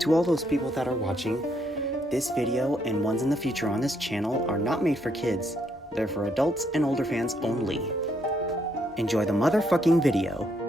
To all those people that are watching, this video and ones in the future on this channel are not made for kids. They're for adults and older fans only. Enjoy the motherfucking video.